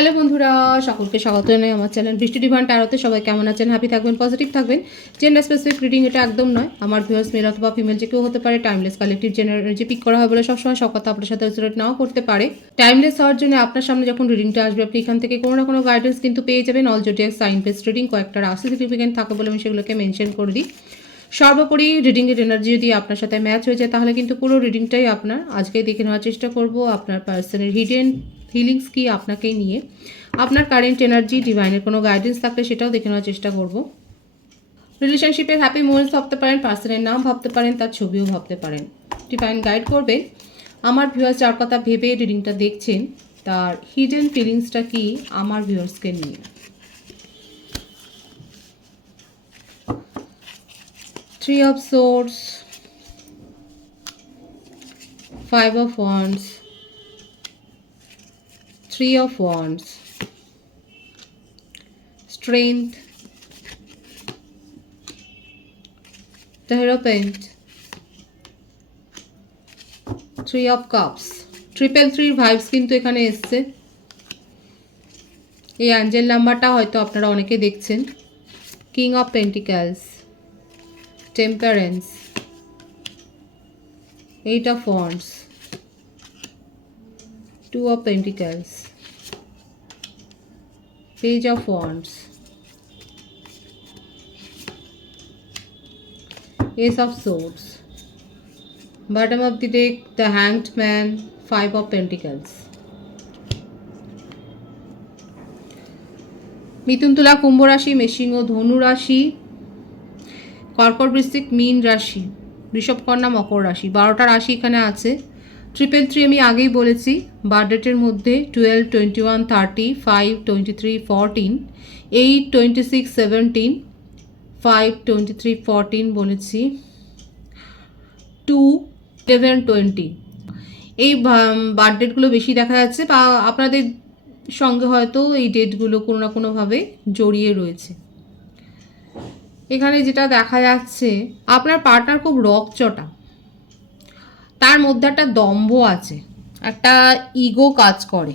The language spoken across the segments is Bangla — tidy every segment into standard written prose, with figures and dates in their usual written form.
হ্যালো বন্ধুরা, সকলকে স্বাগত জানাই আমার চ্যানেল বৃষ্টি ডিভাইন ট্যারোতে। সবাই কেমন আছেন? হ্যাপি থাকবেন, পজিটিভ থাকবেন। জেন্ডার স্পেসিফিক রিডিং এটা একদম নয়। আমার ভিউয়ার্স মেল অথবা ফিমেল যে কেউ হতে পারে। Timeless collective general energy pick করা হয় বলে সবসময় সব কথা আপনার সাথে রিলেট নাও করতে পারে। টাইমলেস হওয়ার জন্য আপনার সামনে যখন রিডিংটা আসবে, আপনি এখান থেকে কোনো না কোনো গাইডেন্স কিন্তু পেয়ে যাবেন। All zodiac sign based reading কয়েকটা রাশি সিগনিফিকেন্ট থাকে বলে আমি সেগুলোকে মেনশন করে দিই। সর্বোপরি রিডিংয়ের এনার্জি যদি আপনার সাথে ম্যাচ হয়ে যায় তাহলে কিন্তু পুরো রিডিংটাই আপনার। আজকেই দেখে নেওয়ার চেষ্টা করব আপনার পার্সনের হিডেন হিলিংস কি আপনাকে নিয়ে, আপনার কারেন্ট এনার্জি, ডিভাইনের কোনো গাইডেন্স থাকলে সেটাও দেখে নেওয়ার চেষ্টা করব। রিলেশনশিপের হ্যাপি মোমেন্টস ভাবতে পারেন, পার্সনের নাম ভাবতে পারেন, তার ছবিও ভাবতে পারেন। ডিভাইন গাইড করবেন। আমার ভিউয়ার্স যার কথা ভেবে রিডিংটা দেখছেন তার হিডেন ফিলিংসটা কি আমার ভিউয়ার্সকে নিয়ে। Three of Swords, Five of Wands, Three of Wands, Strength, the Hierophant, Three of Cups, Triple 3 vibes কিন্তু এখানে এসছে। এই অ্যাঞ্জেল নাম্বারটা হয়তো আপনারা অনেকে দেখছেন। King of pentacles, temperance, eight of wands, two of pentacles, page of wands, ace of swords, bottom of the deck, the hanged man, five of pentacles. মিথুন, তুলা, কুম্ভ রাশি, মেষিং ও ধনু রাশি, কর্কট, বৃশ্চিক, মীন রাশি, বৃষভ, কন্যা, মকর রাশি। 12টা রাশি এখানে আছে। 333 আমি আগেই বলেছি। বার্থডেটের মধ্যে 12, 21, 30, 5, 23, 14, 8, 26, 17, 5, 23, 14 বলেছি, 2, 11, 20। এই বার্থডেটগুলো বেশি দেখা যাচ্ছে বা আপনাদের সঙ্গে হয়তো এই ডেটগুলো কোনো না কোনোভাবে জড়িয়ে রয়েছে। এখানে যেটা দেখা যাচ্ছে, আপনার পার্টনার খুব রকচটা, তার মধ্যে একটা দম্ভ আছে, একটা ইগো কাজ করে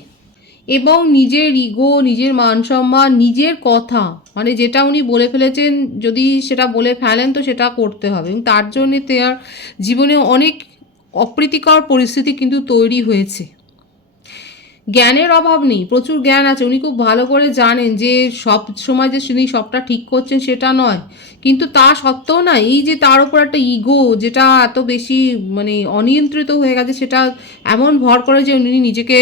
এবং নিজের ইগো, নিজের মান সম্মান, নিজের কথা, মানে যেটা উনি বলে ফেলেছেন যদি সেটা বলে ফেলেন তো সেটা করতে হবে। এবং তার জন্যে তার জীবনে অনেক অপ্রীতিকর পরিস্থিতি কিন্তু তৈরি হয়েছে। জ্ঞানের অভাব নেই, প্রচুর জ্ঞান আছে। উনি খুব ভালো করে জানেন যে সব সময় যে তিনি সবটা ঠিক করছেন সেটা নয়, কিন্তু তা সত্ত্বেও না এই যে তার উপর একটা ইগো যেটা এত বেশি মানে অনিয়ন্ত্রিত হয়ে গেছে, সেটা এমন ভর করে যে উনি নিজেকে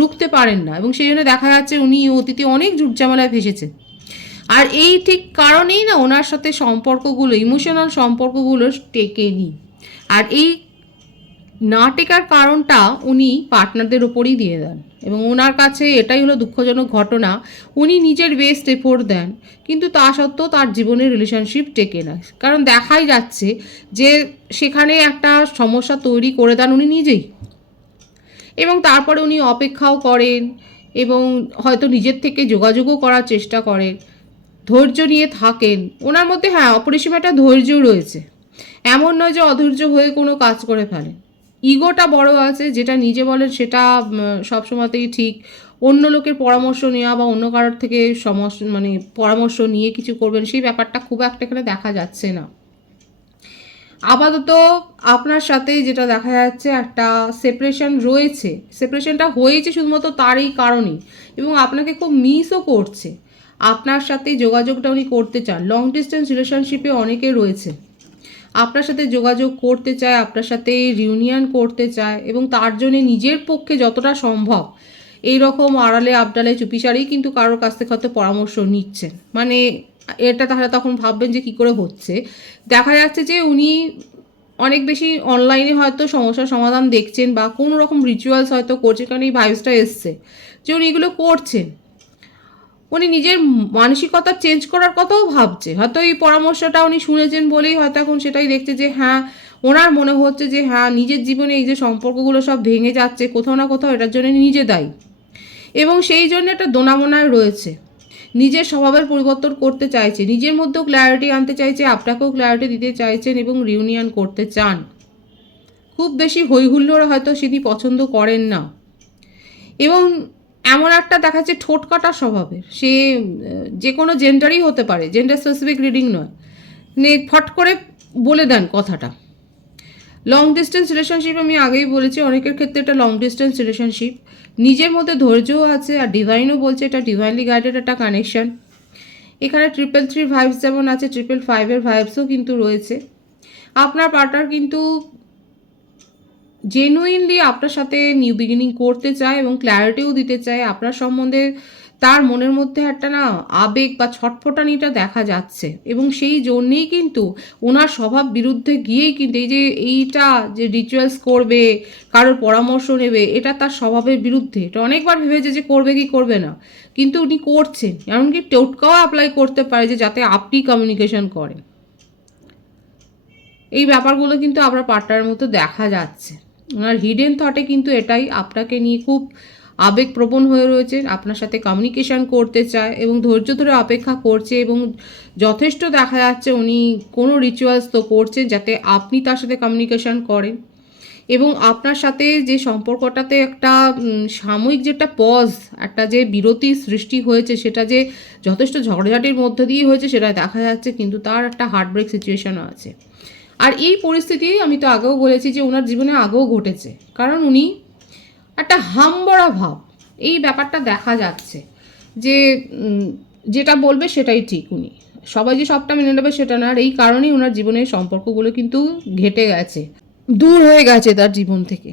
রুখতে পারেন না। এবং সেই জন্য দেখা যাচ্ছে উনি অতীতে অনেক ঝুটঝামেলায় ভেসেছেন। আর এই ঠিক কারণেই না ওনার সাথে সম্পর্কগুলো, ইমোশনাল সম্পর্কগুলো টেকেনি। আর এই না টেকার কারণটা উনি পার্টনারদের ওপরই দিয়ে দেন। এবং ওনার কাছে এটাই হলো দুঃখজনক ঘটনা, উনি নিজের বেস্ট এফোর্ট দেন কিন্তু তা সত্ত্বেও তার জীবনের রিলেশনশিপ টেকে না। কারণ দেখাই যাচ্ছে যে সেখানে একটা সমস্যা তৈরি করে দেন উনি নিজেই। এবং তারপরে উনি অপেক্ষাও করেন এবং হয়তো নিজের থেকে যোগাযোগও করার চেষ্টা করেন, ধৈর্য নিয়ে থাকেন। ওনার মধ্যে হ্যাঁ অপরিসীম একটা ধৈর্য রয়েছে, এমন নয় যে অধৈর্য হয়ে কোনো কাজ করে ফেলেন। ইগোটা বড় আছে, যেটা নিজে বলেন সেটা সবসময়তেই ঠিক। অন্য লোকের পরামর্শ নেওয়া বা অন্য কারোর থেকে মানে পরামর্শ নিয়ে কিছু করবেন সেই ব্যাপারটা খুব একটা এখানে দেখা যাচ্ছে না। আপাতত আপনার সাথে যেটা দেখা যাচ্ছে একটা সেপারেশন রয়েছে, সেপারেশনটা হয়েছে শুধুমাত্র তারই কারণেই, এবং আপনাকে খুব মিসও করছে। আপনার সাথে যোগাযোগটা উনি করতে চান। লং ডিস্টেন্স রিলেশনশিপে অনেকে রয়েছে, আপনার সাথে যোগাযোগ করতে চায়, আপনার সাথে রিউনিয়ন করতে চায় এবং তার জন্য নিজের পক্ষে যতটা সম্ভব এই রকম আড়ালে আবডালে চুপিসারেই কিন্তু কারোর কাছ থেকে হয়তো পরামর্শ নিচ্ছেন। মানে এটা তাহলে তখন ভাববেন যে কী করে হচ্ছে। দেখা যাচ্ছে যে উনি অনেক বেশি অনলাইনে হয়তো সমস্যার সমাধান দেখছেন বা কোনো রকম রিচুয়ালস হয়তো করছে, কারণ এই ভাইবসটা এসছে যে উনি এগুলো করছেন। উনি নিজের মানসিকতা চেঞ্জ করার কথাও ভাবছে, হয়তো এই পরামর্শটা উনি শুনেছেন বলেই হয়তো এখন সেটাই দেখছে যে হ্যাঁ ওনার মনে হচ্ছে যে হ্যাঁ নিজের জীবনে এই যে সম্পর্কগুলো সব ভেঙে যাচ্ছে কোথাও না কোথাও এটার জন্য নিজে দায়ী। এবং সেই জন্য একটা দোনামোনায় রয়েছে, নিজের স্বভাবের পরিবর্তন করতে চাইছে, নিজের মধ্যেও ক্ল্যারিটি আনতে চাইছে, আপনাকেও ক্ল্যারিটি দিতে চাইছেন এবং রিউনিয়ন করতে চান। খুব বেশি হইহুল্লোড় হয়তো তিনি পছন্দ করেন না। এবং এমন একটা দেখাচ্ছে ঠোঁট কাটা স্বভাবের, সে যে কোনো জেন্ডারই হতে পারে, জেন্ডার স্পেসিফিক রিডিং নয়, ফট করে বলে দেন কথাটা। লং ডিস্টেন্স রিলেশনশিপ আমি আগেই বলেছি, অনেকের ক্ষেত্রে এটা লং ডিস্টেন্স রিলেশনশিপ। নিজের মধ্যে ধৈর্যও আছে, আর ডিভাইনও বলছে এটা ডিভাইনলি গাইডেড একটা কানেকশন। এখানে 333 ভাইবস যেমন আছে, 555 ভাইবসও কিন্তু রয়েছে। আপনার পার্টনার কিন্তু জেনুইনলি আপনার সাথে নিউ বিগিনিং করতে চায় এবং ক্ল্যারিটিও দিতে চায় আপনার সম্বন্ধে। তার মনের মধ্যে একটা না আবেগ বা ছটফটানিটা দেখা যাচ্ছে, এবং সেই জন্যেই কিন্তু ওনার স্বভাব বিরুদ্ধে গিয়েই কিন্তু এইটা যে রিচুয়ালস করবে, কারোর পরামর্শ নেবে, এটা তার স্বভাবের বিরুদ্ধে। এটা অনেকবার ভেবেছে যে করবে কি করবে না, কিন্তু উনি করছেন। এমনকি টোটকাও অ্যাপ্লাই করতে পারে যে যাতে আপনি কমিউনিকেশন করেন। এই ব্যাপারগুলো কিন্তু আপনার পার্টনারের মতো দেখা যাচ্ছে। ওনার হিডেন থটে কিন্তু এটাই, আপনাকে নিয়ে খুব আবেগপ্রবণ হয়ে রয়েছে, আপনার সাথে কমিউনিকেশন করতে চায় এবং ধৈর্য ধরে অপেক্ষা করছে, এবং যথেষ্ট দেখা যাচ্ছে উনি কোনো রিচুয়ালস তো করছে যাতে আপনি তার সাথে কমিউনিকেশন করেন। এবং আপনার সাথে যে সম্পর্কটাতে একটা সাময়িক যেটা পজ, একটা যে বিরতি সৃষ্টি হয়েছে, সেটা যে যথেষ্ট ঝগড়াঝাটির মধ্যে দিয়ে হয়েছে সেটা দেখা যাচ্ছে, কিন্তু তার একটা হার্টব্রেক সিচুয়েশনও আছে। আর এই পরিস্থিতি আমি তো আগেও বলেছি যে ওনার জীবনে আগেও ঘটেছে, কারণ উনি একটা হামবড়া ভাব, এই ব্যাপারটা দেখা যাচ্ছে যে যেটা বলবে সেটাই ঠিক। উনি সবাই যে সবটা মেনে নেবে সেটা না, আর এই কারণেই ওনার জীবনের সম্পর্কগুলো কিন্তু ঘেটে গেছে, দূর হয়ে গেছে তার জীবন থেকে।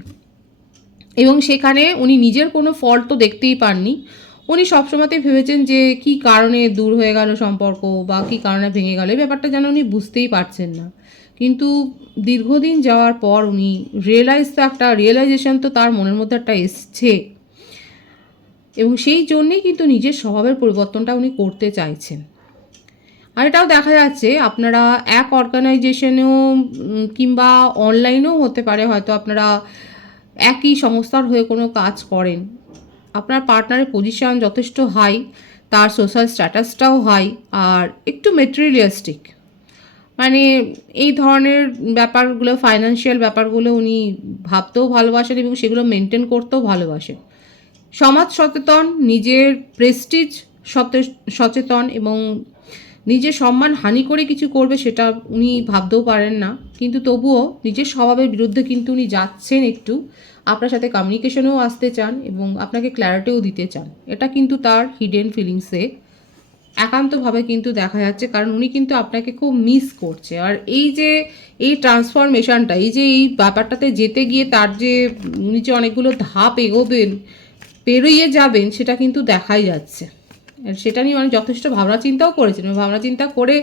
এবং সেখানে উনি নিজের কোনো ফল্ট তো দেখতেই পাননি। উনি সবসময়তেই ভেবেছেন যে কি কারণে দূর হয়ে গেল সম্পর্ক বা কি কারণে ভেঙে গেল, এই ব্যাপারটা যেন উনি বুঝতেই পারছেন না। কিন্তু দীর্ঘদিন যাওয়ার পর উনি রিয়েলাইজেশন তো তার মনের মধ্যে একটা এসছে, এবং সেই জন্যেই কিন্তু নিজের স্বভাবের পরিবর্তনটা উনি করতে চাইছেন। আর এটাও দেখা যাচ্ছে আপনারা এক অর্গানাইজেশনেও কিংবা অনলাইনেও হতে পারে, হয়তো আপনারা একই সংস্থার হয়ে কোনো কাজ করেন। আপনার পার্টনারের পজিশন যথেষ্ট হাই, তার সোশ্যাল স্ট্যাটাসটাও হাই, আর একটু মেটেরিয়ালিস্টিক, মানে এই ধরনের ব্যাপারগুলো, ফাইন্যান্সিয়াল ব্যাপারগুলো উনি ভাবতেও ভালোবাসেন এবং সেগুলো মেনটেন করতেও ভালোবাসেন। সমাজ সচেতন, নিজের প্রেস্টিজ সচেতন, এবং নিজের সম্মান হানি করে কিছু করবে সেটা উনি ভাবতেও পারেন না, কিন্তু তবুও নিজের স্বভাবের বিরুদ্ধে কিন্তু উনি যাচ্ছেন একটু। আপনার সাথে কমিউনিকেশনেও আসতে চান এবং আপনাকে ক্ল্যারিটিও দিতে চান, এটা কিন্তু তার হিডেন ফিলিংসে একান্তভাবে কিন্তু দেখা যাচ্ছে, কারণ উনি কিন্তু আপনাকে খুব মিস করছে। আর এই ট্রান্সফরমেশনটা, এই ব্যাপারটাতে যেতে গিয়ে তার যে উনি যে অনেকগুলো ধাপ এগোবেন, পেরিয়ে যাবেন, সেটা কিন্তু দেখাই যাচ্ছে। আর সেটা নিয়ে অনেক যথেষ্ট ভাবনা চিন্তাও করেছেন, ভাবনা চিন্তা করে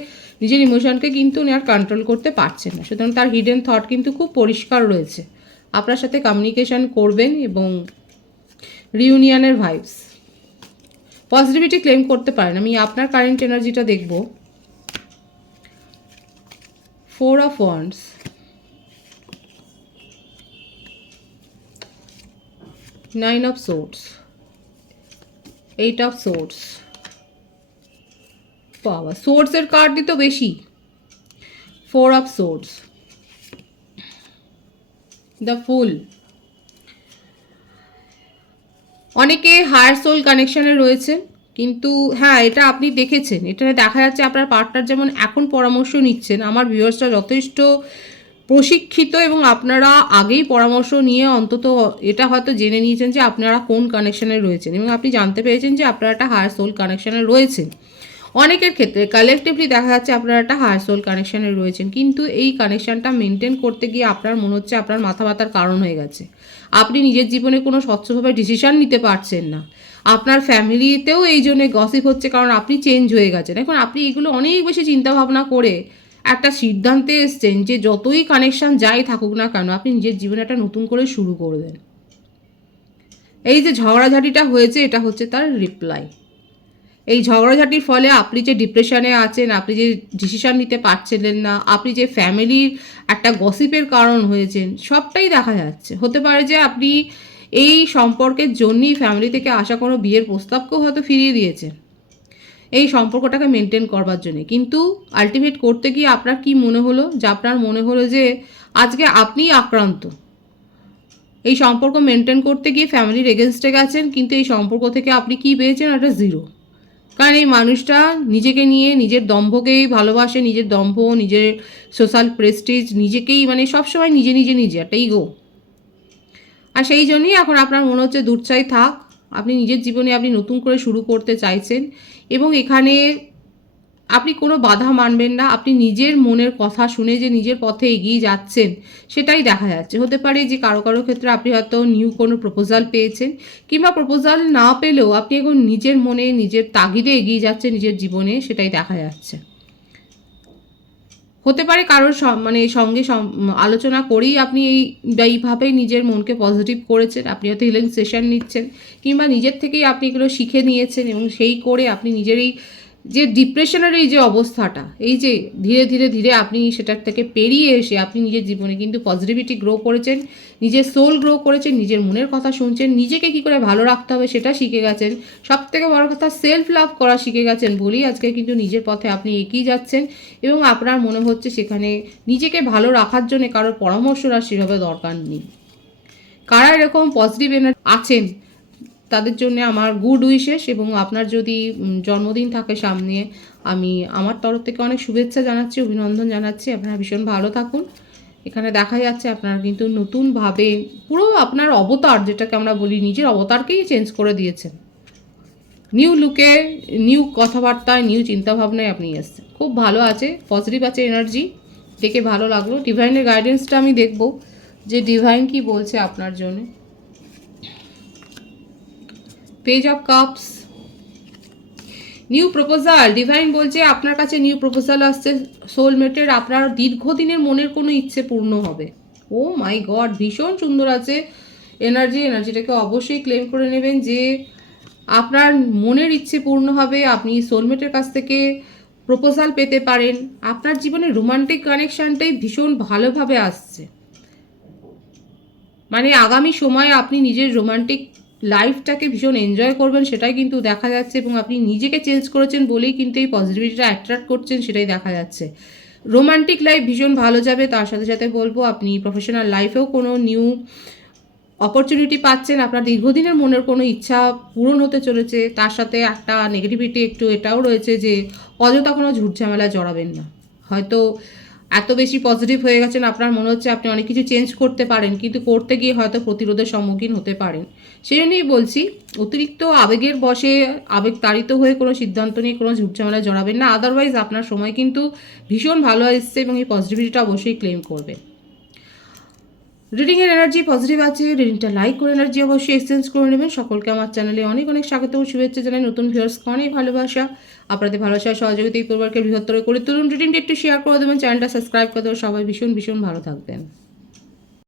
নিজের ইমোশনকে কিন্তু উনি আর কন্ট্রোল করতে পারছেন না। সুতরাং তার হিডেন থট কিন্তু খুব পরিষ্কার রয়েছে, আপনার সাথে কমিউনিকেশন করবেন এবং রিউনিয়নের ভাইবস, পজিটিভিটি ক্লেম করতে পারেন। আমি আপনার কারেন্ট এনার্জিটা দেখব। 4 of wands, 9 of swords, 8 of swords. বাবা, সোর্ডসের কার্ডই তো বেশি। 4 অফ সোর্ডস, দ্য ফুল। অনেকে হায়ার সোল কানেকশানে রয়েছে, কিন্তু হ্যাঁ, এটা আপনি দেখেছেন, এটা দেখা যাচ্ছে আপনার পার্টনার যেমন এখন পরামর্শ নিচ্ছেন, আমার ভিউয়ার্সরা যথেষ্ট প্রশিক্ষিত, এবং আপনারা আগেই পরামর্শ নিয়ে অন্তত এটা হয়তো জেনে নিয়েছেন যে আপনারা কোন কানেকশানে রয়েছেন, এবং আপনি জানতে পেরেছেন যে আপনারা একটা হায়ার সোল কানেকশানে রয়েছেন। অনেকের ক্ষেত্রে কালেকটিভলি দেখা যাচ্ছে আপনারা একটা হায়ার সোল কানেকশানে রয়েছেন, কিন্তু এই কানেকশানটা মেনটেন করতে গিয়ে আপনার মনে হচ্ছে আপনার মাথা ব্যথার কারণ হয়ে গেছে। আপনি নিজের জীবনে কোনো স্বচ্ছভাবে ডিসিশান নিতে পারছেন না। আপনার ফ্যামিলিতেও এই জন্যে গসিপ হচ্ছে, কারণ আপনি চেঞ্জ হয়ে গেছেন। এখন আপনি এগুলো অনেক বেশি চিন্তাভাবনা করে একটা সিদ্ধান্তে এসছেন যে যতই কানেকশান যাই থাকুক না কেন, আপনি নিজের জীবনে একটা নতুন করে শুরু করবেন। এই যে ঝগড়াঝাটিটা হয়েছে, এটা হচ্ছে তার রিপ্লাই। এই ঝগড়াঝাটির ফলে আপনি যে ডিপ্রেশনে আছেন, আপনি যে ডিসিশান নিতে পারছিলেন না, আপনি যে ফ্যামিলির একটা গসিপের কারণ হয়েছেন, সবটাই দেখা যাচ্ছে। হতে পারে যে আপনি এই সম্পর্কের জন্যই ফ্যামিলি থেকে আসা কোনো বিয়ের প্রস্তাবকেও হয়তো ফিরিয়ে দিয়েছেন এই সম্পর্কটাকে মেনটেন করবার জন্যে। কিন্তু আলটিমেট করতে গিয়ে আপনার কি মনে হলো, যে আপনার মনে হলো যে আজকে আপনিই আক্রান্ত, এই সম্পর্ক মেনটেন করতে গিয়ে ফ্যামিলির এগেনস্টে গেছেন, কিন্তু এই সম্পর্ক থেকে আপনি কি পেয়েছেন? একটা জিরো। কারণ এই মানুষটা নিজেকে নিয়ে, নিজের দম্ভকেই ভালোবাসে, নিজের দম্ভ, নিজের সোশ্যাল প্রেস্টিজ, নিজেকেই মানে সবসময় নিজে একটা ইগো। আর সেই জন্যই এখন আপনার মনে হচ্ছে দূরচাই থাক, আপনি নিজের জীবনে আপনি নতুন করে শুরু করতে চাইছেন এবং এখানে আপনি কোনো বাধা মানবেন না। আপনি নিজের মনের কথা শুনে যে নিজের পথে এগিয়ে যাচ্ছেন সেটাই দেখা যাচ্ছে। হতে পারে যে কারো ক্ষেত্রে আপনি হয়তো নিউ কোনো প্রপোজাল পেয়েছেন, কিংবা প্রপোজাল না পেলেও আপনি এখন নিজের মনে, নিজের তাগিদে এগিয়ে যাচ্ছেন নিজের জীবনে, সেটাই দেখা যাচ্ছে। হতে পারে কারোর মানে সঙ্গে আলোচনা করেই আপনি এইভাবেই নিজের মনকে পজিটিভ করেছেন। আপনি হয়তো হিলিং সেশন নিচ্ছেন, কিংবা নিজের থেকেই আপনি এগুলো শিখে নিয়েছেন এবং সেই করে আপনি নিজেরই যে ডিপ্রেশনের এই যে অবস্থাটা, এই যে ধীরে ধীরে আপনি সেটার থেকে পেরিয়ে এসে আপনি নিজের জীবনে কিন্তু পজিটিভিটি গ্রো করেছেন, নিজের সোল গ্রো করেছেন, নিজের মনের কথা শুনছেন, নিজেকে কী করে ভালো রাখতে হবে সেটা শিখে গেছেন, সবথেকে বড় কথা সেলফ লাভ করা শিখে গেছেন বলেই আজকে কিন্তু নিজের পথে আপনি এগিয়ে যাচ্ছেন এবং আপনার মনে হচ্ছে সেখানে নিজেকে ভালো রাখার জন্য কারোর পরামর্শ আর সেভাবে দরকার নেই। কারা এরকম পজিটিভ এনার্জি আছেন তাদের জন্য আমার গুড উইশেস, এবং আপনার যদি জন্মদিন থাকে সামনে, আমি আমার তরফ থেকে অনেক শুভেচ্ছা জানাচ্ছি, অভিনন্দন জানাচ্ছি। আপনারা ভীষণ ভালো থাকুন। এখানে দেখা যাচ্ছে আপনারা কিন্তু নতুনভাবে পুরো আপনার অবতার, যেটাকে আমরা বলি, নিজের অবতারকেই চেঞ্জ করে দিয়েছেন। নিউ লুকে, নিউ কথাবার্তায়, নিউ চিন্তাভাবনায় আপনি এসছেন। খুব ভালো আছে, পজিটিভ আছে এনার্জি, দেখে ভালো লাগলো। ডিভাইনের গাইডেন্সটা আমি দেখব যে ডিভাইন কি বলছে আপনার জন্য। Page of cups, new proposal. Divine বলছে আপনার কাছে নিউ প্রপোজাল আসছে সোলমেটের, আপনার দীর্ঘদিনের মনের কোনো ইচ্ছে পূর্ণ হবে। ও মাই গড, ভীষণ সুন্দর আছে এনার্জিটাকে অবশ্যই ক্লেম করে নেবেন যে আপনার মনের ইচ্ছে পূর্ণ হবে, আপনি সোলমেটের কাছ থেকে প্রপোজাল পেতে পারেন। আপনার জীবনে রোমান্টিক কানেকশানটাই ভীষণ ভালোভাবে আসছে, মানে আগামী সময়ে আপনি নিজের রোমান্টিক লাইফটাকে ভীষণ এনজয় করবেন সেটাই কিন্তু দেখা যাচ্ছে, এবং আপনি নিজেকে চেঞ্জ করেছেন বলেই কিন্তু এই পজিটিভিটিটা অ্যাট্রাক্ট করছেন সেটাই দেখা যাচ্ছে। রোমান্টিক লাইফ ভীষণ ভালো যাবে, তার সাথে সাথে বলবো আপনি প্রফেশনাল লাইফেও কোনো নিউ অপরচুনিটি পাচ্ছেন, আপনার দীর্ঘদিনের মনের কোনো ইচ্ছা পূরণ হতে চলেছে। তার সাথে একটা নেগেটিভিটি একটু এটাও রয়েছে যে অযথা কোনো ঝুট ঝামেলায় জড়াবেন না। হয়তো এত বেশি পজিটিভ হয়ে গেছেন, আপনার মনে হচ্ছে আপনি অনেক কিছু চেঞ্জ করতে পারেন, কিন্তু করতে গিয়ে হয়তো প্রতিরোধের সম্মুখীন হতে পারেন। সেই জন্যই বলছি অতিরিক্ত আবেগের বশে আবেগ তাড়িত হয়ে কোনো সিদ্ধান্ত নিয়ে কোনো ঝুট ঝামেলায় জড়াবেন না। আদারওয়াইজ আপনার সময় কিন্তু ভীষণ ভালো এসছে এবং এই পজিটিভিটিটা অবশ্যই ক্লেম করবে। রিডিংয়ের এনার্জি পজিটিভ আছে, রিডিংটা লাইক করে এনার্জি অবশ্যই এক্সচেঞ্জ করে নেবেন। সকলকে আমার চ্যানেলে অনেক স্বাগত ও শুভেচ্ছা জানাই। নতুন ভিউয়ার্সকে অনেক ভালোবাসা, আপনাদের ভালোবাসা সহযোগিতা এই পরিবারকে বৃহত্তর করে তুলুন। রিডিংটা একটু শেয়ার করে দেবেন, চ্যানেলটা সাবস্ক্রাইব করে দেবেন। সবাই ভীষণ ভালো থাকবেন।